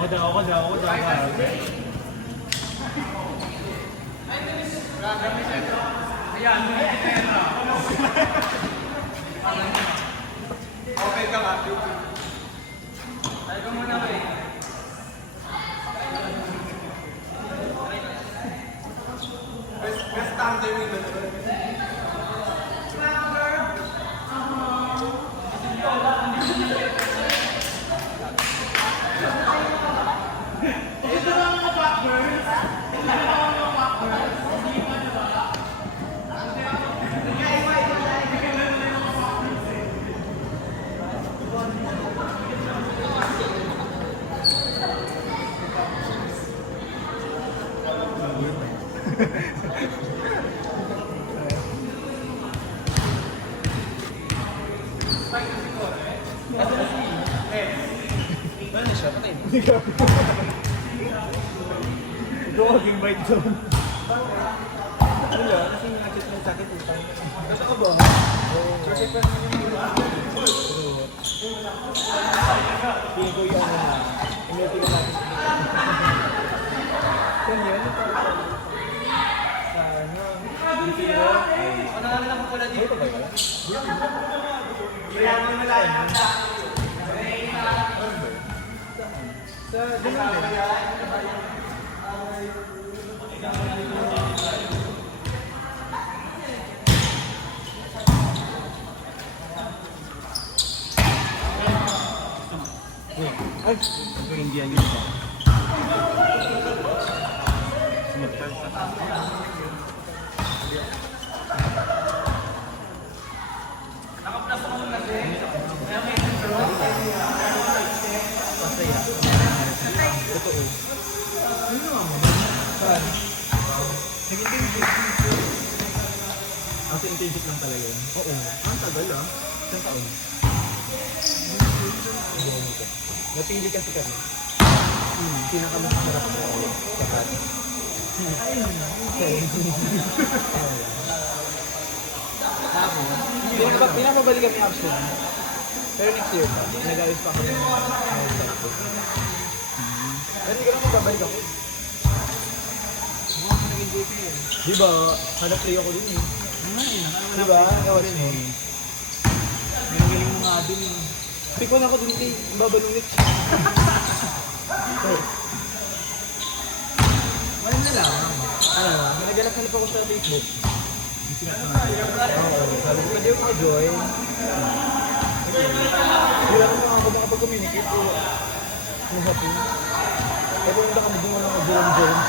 Ako daw. Okay ka nga. Tayo ka muna ba eh. Best time tayo yung dalawa. Ano siya? Patay mo. Ito ang invite zone. Wala, kasi nakit ng sakit utang. Basta ka ba? Kasi pa naman yung hindi ko yung imiti na natin. Kung yun, hindi ko Ano nga lang pala dito? Mayaman na lang. Sa ganun din. Ay, hindi yan yun. Nakaplas ako muna kasi. Kaya may Totoo. Ano naman? Saan? Nag-internship. Ang internship lang talaga yun? Oo. Ang tagal ah. Isang taon. Napili kasi kami. Pinakamasarap sa kapat. Tapos, pinapabalik kami option. Pero next year pa, nag-ayos pa kami ng pero hindi ka lang magbabalik ako. Diba? Hanap play ako dun eh. Diba? Nakawas mo. May galing mo nga dun eh. Pikon ako dun eh. Babalungit. Maling na lang. Ano ba? Naghanap-hanap ako sa Facebook. Oo. Sabi ko, pwede ako ka-join. Hindi lang ako makapag-communicate o happy. Pero hindi kami doon lang mag-join.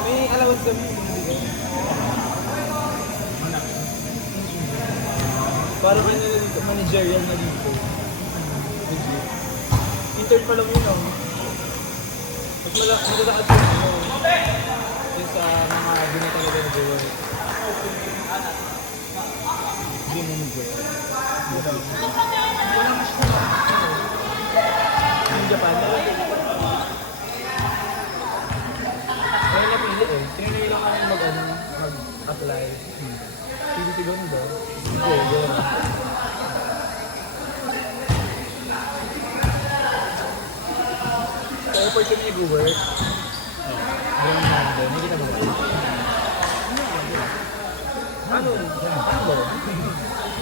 May allowance kami. Parang ano na dito, managerial na dito. Intern pa lang yun ako. Mas malaki sa yun sa mga binatang na nag-work. Hindi mo nag-work. Wala mas ko. Yung Japan, kaya napili eh. Tinanay lang kami mag-apply. Pili siguro nyo ba? Hindi, yun. Sa airport kami nag-work. Yung nandun, hindi kita ba? Ano? Ano ba?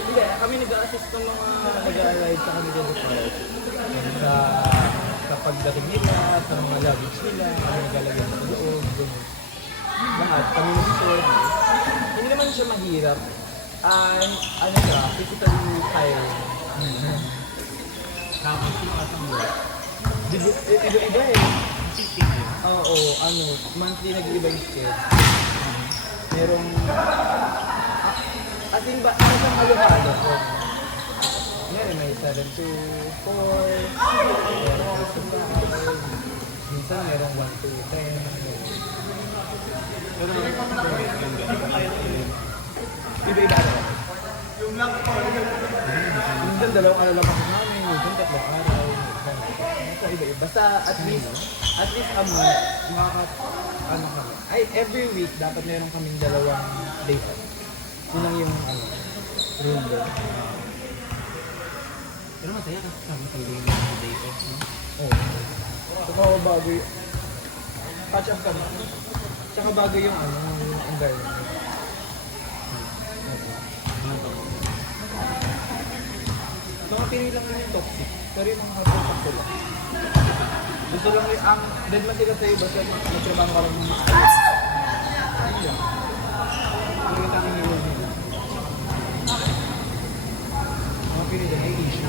Hindi, kami nag-assist ng mga nag-arrive sa kami dito sa pagdating nila, sa mga luggage nila, kami naglalagay sa loob, lahat, kami nag-sort. Hindi naman siya mahirap. Ano siya, physically tiring. Tapos yung asang work. Iba eh. Oo, monthly nag-iiba yung schedule. Merong, as in ba, ano siyang halo-halo? Ngayon may 7 to 4, merong 6 to 5, minsan merong 1 to 10. Pero iba-iba na. Yung lang po. Minsan 2 araw lang ako namin, minsan 3 araw. Iba-iba. Basta at least a month, every week dapat meron kaming 2 days off. Yun lang yung Rule. Pero masaya kasi sama kayo yung mga day off, no? Oo. Tsaka bago yung... Catch up kami. Tsaka bago yung yung environment. Ano to? Mga pili lang yung toxic. Pero yung mga kapag sila. Gusto lang yung... Dead man sila sa'yo basta magtrabaho ka lang ng maayos. Ayun lang. Nakita ko yung role nila. Mga pili lang ay issue.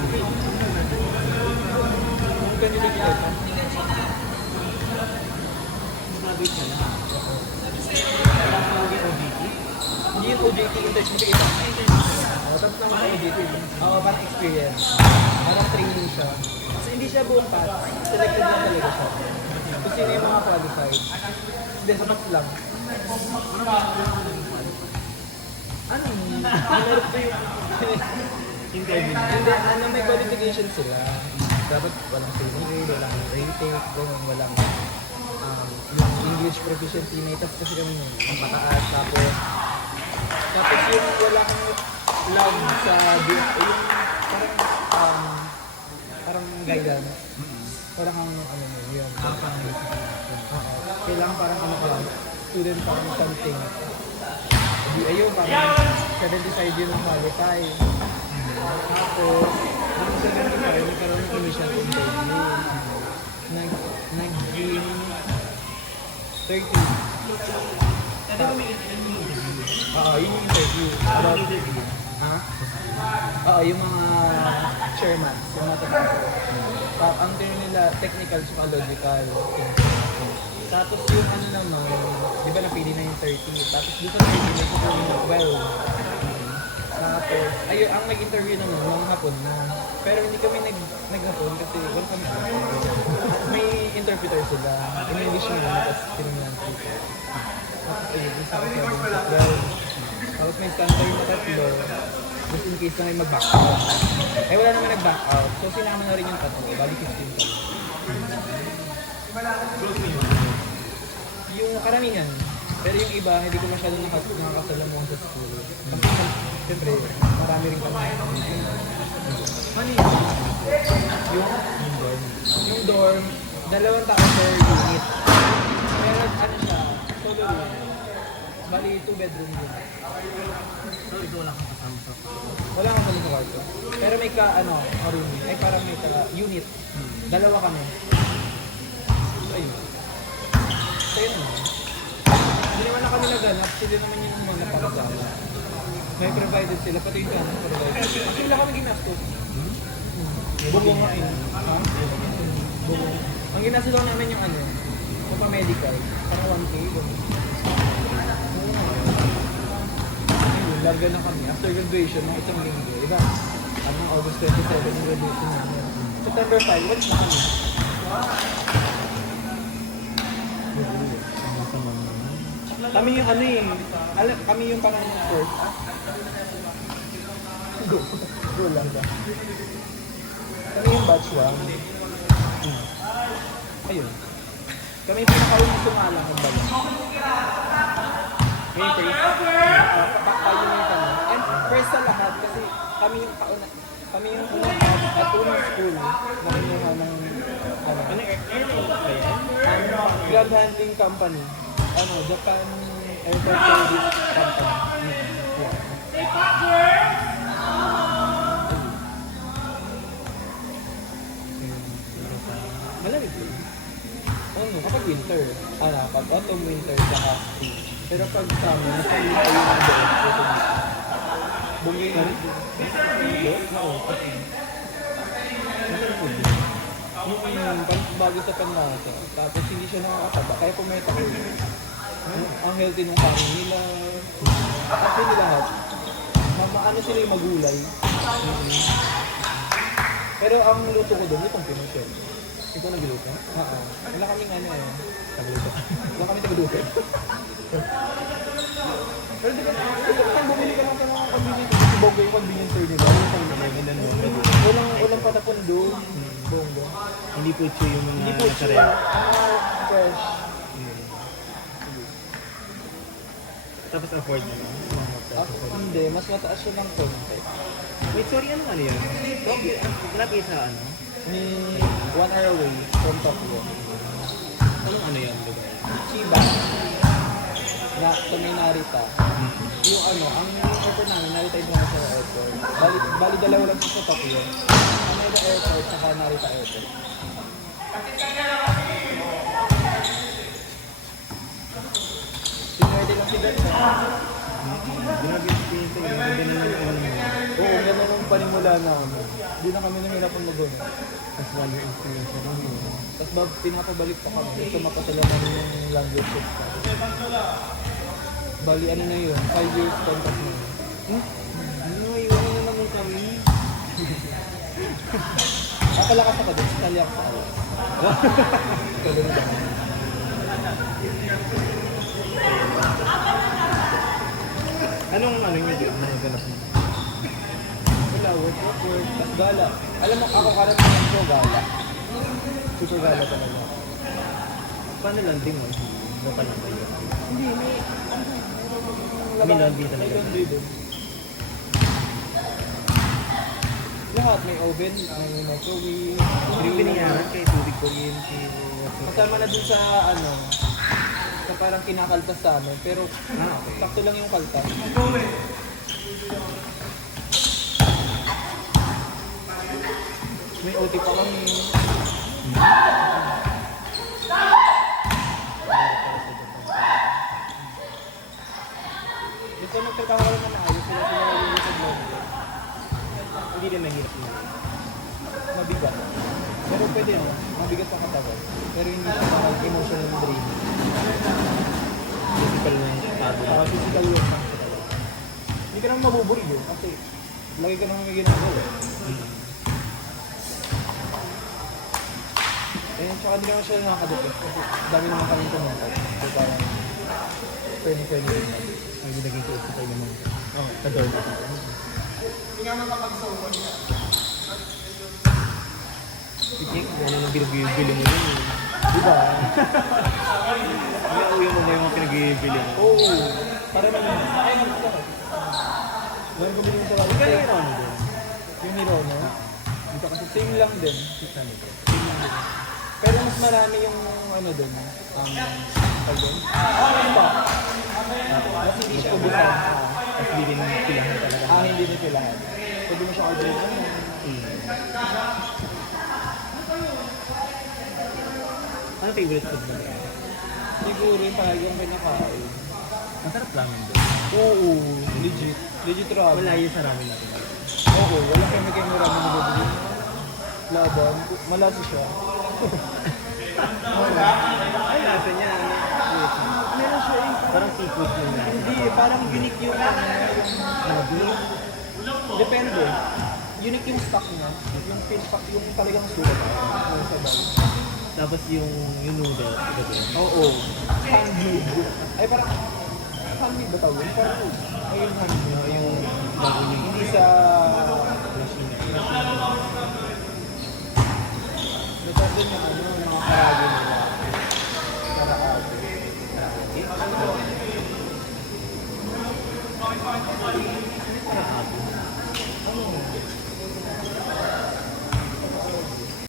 Kung ganito kita. Graduate ka na. Parang lagi OJT. Hindi yung OJT internship kita. Tapos naman sa OJT. Oo, parang experience. Parang training siya. Kasi hindi siya buong path. Selected lang talaga siya. Kung sino yung mga qualified. Hindi, sapat lang. Ano? Meron ko yung... Interview na. Hindi, may qualification sila. Dapat walang training grade, walang rating, walang yung English proficiency na itas kasi kami yung pataas. Tapos yung wala kang love sa yung parang guidance. Parang yun. Kailangan parang student parang something. Di ayun, parang 75 yun ang qualify. Tapos, nung 75, nagkaroon ng commission interview. Nag-gain 30. Kasi kami interview. Yun yung interview. About, ha? Yung mga chairman, yung mga technical. Ang term nila, technical tsaka logical. Tapos yung naman, di ba napili na yung 30? Tapos doon sa 30, nagpapili na 12. Tapos, ang nag-interview naman, mga hapon na. Pero hindi kami naghapon kasi wala kami may interpreter sila. In English naman, tapos pinunyan ko. Tapos may standby na tatlo. Just in case na may mag-back out. Wala naman nag-back out. So sinama na rin yung tatlo. Bali 15 pa. Yung karamihan. Pero yung iba, hindi ko masyadong nakakasalamuhan sa school. Kasi siyempre, marami rin kami. Yung dorm, 2 tao per unit. Pero siya, solo room. Bali, 2 bedroom din. So, ikaw lang kang kasama sa Wala kang sa kwarto. Pero may room. Parang may unit. 2 kami. So, ayun. So, yun naman. Hindi naman na kami naganap. Sila naman yung mga napakasama. May provided sila. Pati yung ganap provided. Kasi wala kami ginastos. Bubong nga yun. Ha? Bubong. Ang ginastos lang namin yung yung pa-medical. Parang 1K. Ayun, larga na kami. After graduation, ng isang linggo. Diba? August 27 yung graduation namin. September 5, what's na kami? Kami yung kami yung parang first. Go lang ba? Kami yung batch 1. Ayun. Kami yung pinakaunang sumala ng bago. May first. Ayun yung kami. And first sa lahat kasi kami yung unang at unang school na kinuha ng ground handling company. Japan Airport Service Company. Malamig yun. Kapag winter. Pag autumn, winter, saka spring. Pero pag summer, nasa winter yung mga doon. Bungay na rin. Doon? Kasi. Yung bago sa panlasa. Tapos hindi siya nakakataba. Kaya pumeta ko yun. Ang healthy ng kanin nila. Actually lahat. Ano sila yung magulay. Pero ang luto ko doon, itong pinusyon. Ikaw nagluto? Oo. Wala kaming tagaluto. Wala kaming tagaluto. Pero di ba, kung bumili ka lang sa mga convenience, bongga yung convenience store nila. Walang patapon doon. Bongga. Hindi po ito yung mga Hindi po siya. nasarap. Fresh. Tapos afford mo lang. Hindi, mas mataas siya ng konti. Wait, sorry, ano yan? Tokyo, malapit sa ano? Ni 1 hour away from Tokyo. Anong ano yan, lugar? Chiba. Na sa may Narita. Yung ano, ang airport namin, Narita International Airport. Bali dalawa lang siya sa Tokyo. Haneda Airport saka Narita Airport. Sinwerte lang si Dad. Grabe yung experience ko, yung ganda naman yung ano mo. Oo, gano'n nung panimula namin. Hindi na kami nahirapan mag-ano. Mas lalo yung experience ko. Tapos pinapabalik pa kami. Gusto mapasalaman yung language check pa. Bali, ano na yun? 5 years contract na yun. Ano, iwan na naman kami. Palakas ako doon, sakali ako sa alas. Kaya na lang. Anong ano yung mga ganap mo? Wala, work. Tapos gala. Alam mo, ako karamihan ko gala. Super gala talaga. Paano landing mo? Local lang kayo? Hindi, may laundry talaga. May laundry doon. Lahat, may oven, may microwave. Hindi pinayaran kay tubig kuryente. Kasama na dun sa ano, sa parang kinakaltas sa amin. Pero Okay. sakto lang yung kaltas. May OT pa kami. Dito nagtrabaho ka lang na maayos. Sila yung sa vlog. Hindi rin mahirap mo. Mabigat. Pero pwede no, mabigat pa katawan. Pero hindi siya parang emotional drain. Physical na yung tabo. Saka physical work lang siya talaga. Hindi ka naman mabuburi yun kasi lagi ka naman may ginagawa. Eh, tsaka hindi naman siya nakakadupit kasi dami naman kami tumunod. So parang pwede rin natin. Ang ginagay ko ito tayo naman. Oo. Sa dorm. Si Jake, ano nang binibili mo yun? Diba? Iauwi mo ba yung mga pinag-ibili mo? Oo. Para naman. Ay, nandito ka. Ngayon ko bilhin sa lalo. Kaya yung ano doon? Yung hero, no? Dito kasi same lang din. Kita nito. Pero mas marami yung ano doon. Tawag doon? Stock. Mas hindi siya ubusan. Tapos hindi rin pilahan talaga. Hindi na kailangan. Pwede mo siya orderin. Ano favorite food mo? Siguro yung palagi ang pinakain. Masarap ramen doon. Oo, legit. Legit ramen. Wala yun sa ramen natin. Oo, wala kayo may ramen na bibili. Laban, malasa siya. Ay, nasa niya. Meron siya eh. Parang seafood yun na. Hindi, parang unique yung yung depende. Unique yung stock niya. Yung fish stock, yung talagang sulat. Yung sabay. Tapos yung noodle, iba din. Oo. Handmade. Ay parang handmade ba tawag? Parang ayun handmade. Yung bago yung Hindi sa machine. Basta din yung ano, mga karag